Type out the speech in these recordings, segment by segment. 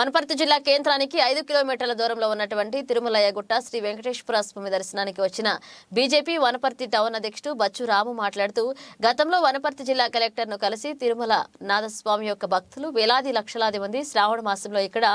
వనపర్తి జిల్లా కేంద్రానికి ఐదు కిలోమీటర్ల దూరంలో ఉన్నటువంటి తిరుమలయ్యగుట్ట శ్రీ వెంకటేశ్వర స్వామి దర్శనానికి వచ్చిన బీజేపీ వనపర్తి టౌన్ అధ్యక్షుడు బచ్చు రాము మాట్లాడుతూ గతంలో వనపర్తి జిల్లా కలెక్టర్ను కలిసి తిరుమల నాథస్వామి యొక్క భక్తులు వేలాది లక్షలాది మంది శ్రావణ మాసంలో ఇక్కడ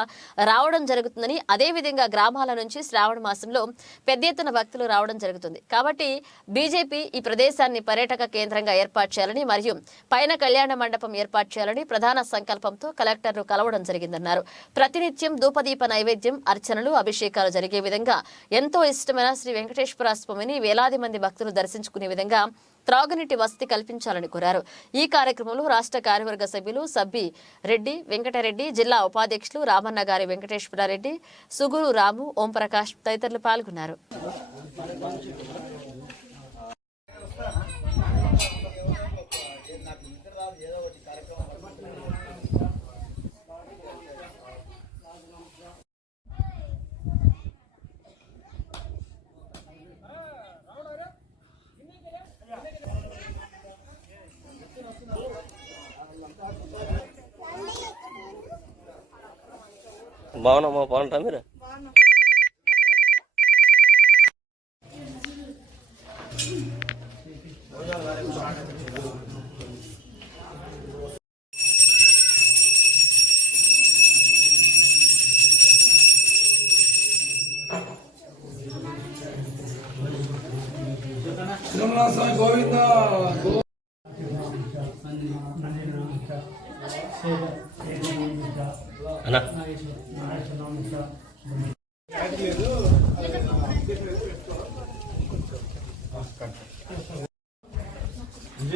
రావడం జరుగుతుందని అదేవిధంగా గ్రామాల నుంచి శ్రావణ మాసంలో పెద్ద ఎత్తున భక్తులు రావడం జరుగుతుంది. కాబట్టి బీజేపీ ఈ ప్రదేశాన్ని పర్యాటక కేంద్రంగా ఏర్పాటు చేయాలని మరియు పైన కళ్యాణ మండపం ఏర్పాటు చేయాలని ప్రధాన సంకల్పంతో కలెక్టర్ను కలవడం జరిగిందన్నారు. ప్రతినిత్యం ధూపదీప నైవేద్యం అర్చనలు అభిషేకాలు జరిగే విధంగా ఎంతో ఇష్టమైన శ్రీ వెంకటేశ్వర స్వామిని వేలాది మంది భక్తులు దర్శించుకునే విధంగా త్రాగునీటి వసతి కల్పించాలని కోరారు. ఈ కార్యక్రమంలో రాష్ట్ర కార్యవర్గ సభ్యులు సబ్బి రెడ్డి వెంకటరెడ్డి జిల్లా ఉపాధ్యక్షులు రామన్న గారి వెంకటేశ్వరారెడ్డి సుగురు రాము ఓంప్రకాష్ తదితరులు పాల్గొన్నారు. బాగున్నామా బాగుంటా మీరు తిరుమల స్వామి గోవింద అన్నా.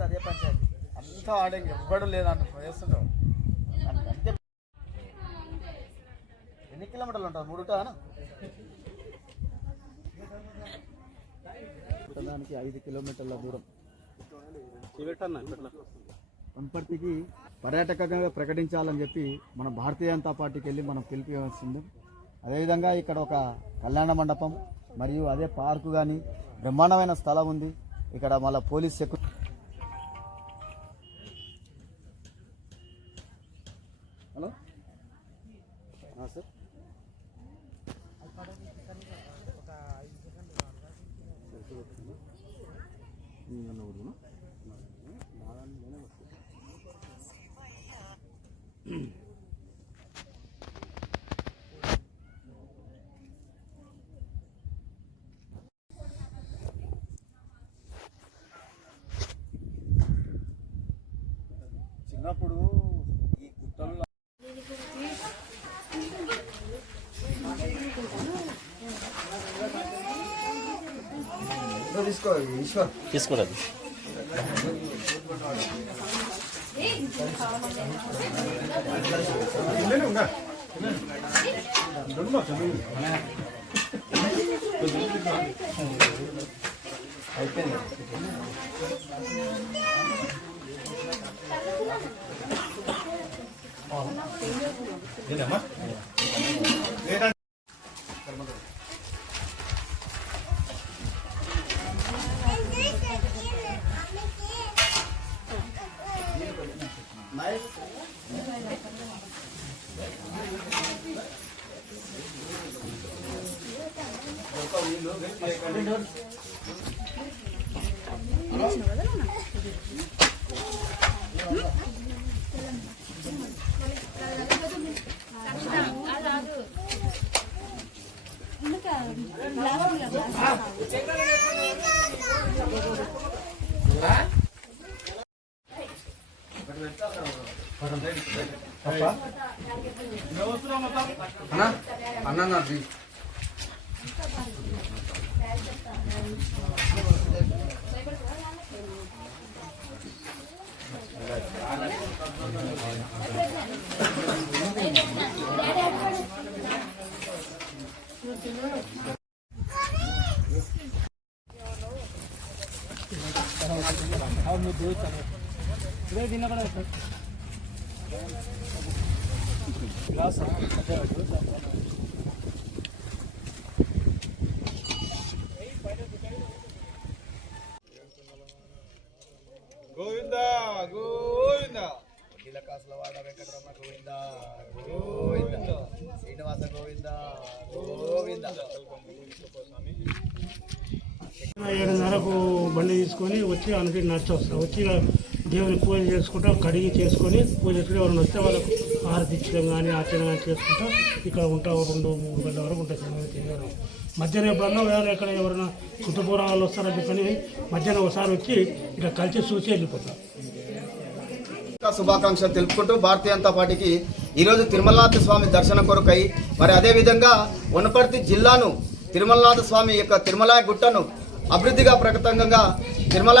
వస్తే అదే పంచాయతీ? అంతా ఆడే ఎవ్వడు అంతే. ఎన్ని కిలోమీటర్లు ఉంటుంది మూడుటానా దానికి ఐదు కిలోమీటర్ల దూరం. వనపర్తికి పర్యాటకంగా ప్రకటించాలని చెప్పి మన భారతీయ జనతా పార్టీకి వెళ్ళి మనం పిలిపివస్తుంది అదేవిధంగా ఇక్కడ ఒక కళ్యాణ మండపం మరియు అదే పార్కు కానీ బ్రహ్మాండమైన స్థలం ఉంది. ఇక్కడ మళ్ళీ పోలీస్ సెక్యూరిటీ చిన్నప్పుడు ఈ చిన్నప్పుడు తీసుకో ఈశ్వర్ తీసుకున్నది అన్నా అన్నా నాది ಹೌದು ದಿನ ಕೂಡ గోవింద గోవింద. కాసులవాడ వెంకటరమణ గోవింద గోవింద. శ్రీనివాస గోవింద గోవింద. ఏడున్నరకు బండి తీసుకొని వచ్చి అనుకుంటే నడిచి వస్తాం. వచ్చి దేవుని పూజ చేసుకుంటాం కడిగి చేసుకొని పూజ చేసుకుని ఎవరైనా వస్తే వాళ్ళకు హారతి కానీ ఆచరణ కానీ చేసుకుంటా ఇక్కడ ఉంటాం రెండు మూడు గంటల వరకు ఉంటాయి సినిమా మధ్యాహ్నం ఎప్పుడన్నా వేరే ఎక్కడ ఎవరైనా చుట్టుపూర వాళ్ళు వస్తారని చెప్పని మధ్యాహ్నం ఒకసారి వచ్చి ఇక్కడ కలిసి చూసి వెళ్ళిపోతాం. శుభాకాంక్షలు తెలుపుకుంటూ భారతీయ జనతా పార్టీకి ఈరోజు తిరుమలనాథ స్వామి దర్శనం కొరకై మరి అదేవిధంగా వనపర్తి జిల్లాను తిరుమలనాథ స్వామి యొక్క తిరుమల గుట్టను అభివృద్ధిగా ప్రకటంగా తిరుమల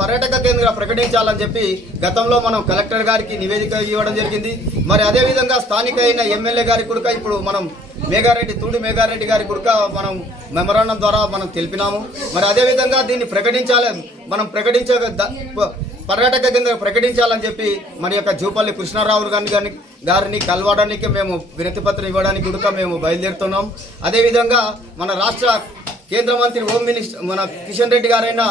పర్యాటక కేంద్రంగా ప్రకటించాలని చెప్పి గతంలో మనం కలెక్టర్ గారికి నివేదిక ఇవ్వడం జరిగింది. మరి అదేవిధంగా స్థానిక అయిన ఎమ్మెల్యే గారి కుడుక ఇప్పుడు మనం మేఘారెడ్డి తూడు మేఘారెడ్డి గారి కుడుక మనం మెమరాండం ద్వారా మనం తెలిపినాము. మరి అదేవిధంగా దీన్ని ప్రకటించాలి మనం ప్రకటించ పర్యాటక కేంద్రం ప్రకటించాలని చెప్పి మన యొక్క జూపల్లి కృష్ణారావు గారిని గారిని గారిని కలవడానికి మేము వినతిపత్రం ఇవ్వడానికి కూడా మేము బయలుదేరుతున్నాం. అదేవిధంగా మన రాష్ట్ర కేంద్ర మంత్రి హోమ్ మినిస్టర్ మన కిషన్ రెడ్డి గారైనా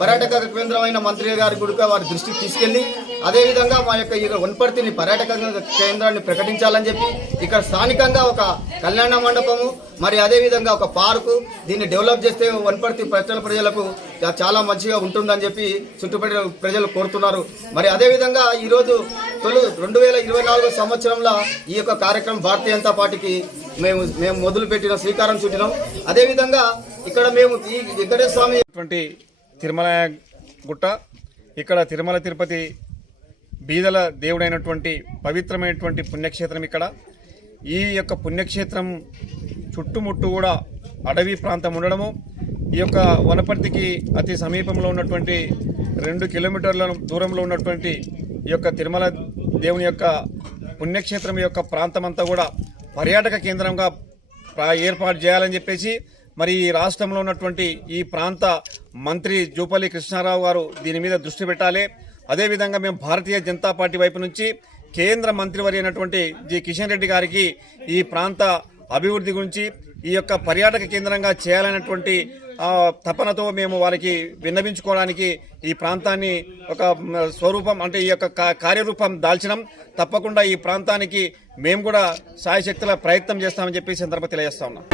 పర్యాటక కేంద్రమైన మంత్రి గారి కూడా వారి దృష్టికి తీసుకెళ్ళి అదేవిధంగా మా యొక్క ఈ వనపర్తిని పర్యాటక కేంద్రాన్ని ప్రకటించాలని చెప్పి ఇక్కడ స్థానికంగా ఒక కళ్యాణ మండపము మరి అదేవిధంగా ఒక పార్కు దీన్ని డెవలప్ చేస్తే వనపర్తి ప్రజల ప్రజలకు చాలా మంచిగా ఉంటుందని చెప్పి చుట్టుపక్కల ప్రజలు కోరుతున్నారు. మరి అదేవిధంగా ఈరోజు తొలి రెండు వేల ఇరవై నాలుగో సంవత్సరంలో ఈ యొక్క కార్యక్రమం భారతీయ జనతా పార్టీకి మేము మేము మొదలుపెట్టిన శ్రీకారం చుట్టినాం. అదేవిధంగా ఇక్కడ మేము ఈ వెంకటేశ్వర స్వామి తిరుమల గుట్ట ఇక్కడ తిరుమల తిరుపతి బీదల దేవుడైనటువంటి పవిత్రమైనటువంటి పుణ్యక్షేత్రం ఇక్కడ. ఈ యొక్క పుణ్యక్షేత్రం చుట్టుముట్టు కూడా అడవి ప్రాంతం ఉండడము. ఈ యొక్క వనపర్తికి అతి సమీపంలో ఉన్నటువంటి రెండు కిలోమీటర్ల దూరంలో ఉన్నటువంటి ఈ యొక్క తిరుమల దేవుని యొక్క పుణ్యక్షేత్రం యొక్క ప్రాంతం అంతా కూడా పర్యాటక కేంద్రంగా ఏర్పాటు చేయాలని చెప్పేసి మరి ఈ రాష్ట్రంలో ఉన్నటువంటి ఈ ప్రాంత మంత్రి జూపల్లి కృష్ణారావు గారు దీని మీద దృష్టి పెట్టాలి. అదేవిధంగా మేము భారతీయ జనతా పార్టీ వైపు నుంచి కేంద్ర మంత్రివర్య అయినటువంటి జి. కిషన్ రెడ్డి గారికి ఈ ప్రాంత అభివృద్ధి గురించి ఈ యొక్క పర్యాటక కేంద్రంగా చేయాలనేటువంటి తపనతో మేము వారికి విన్నవించుకోవడానికి ఈ ప్రాంతాన్ని ఒక స్వరూపం అంటే ఈ యొక్క కార్యరూపం దాల్చడం తప్పకుండా ఈ ప్రాంతానికి మేము కూడా సాయశక్తుల ప్రయత్నం చేస్తామని చెప్పి సందర్భం తెలియజేస్తా ఉన్నాం.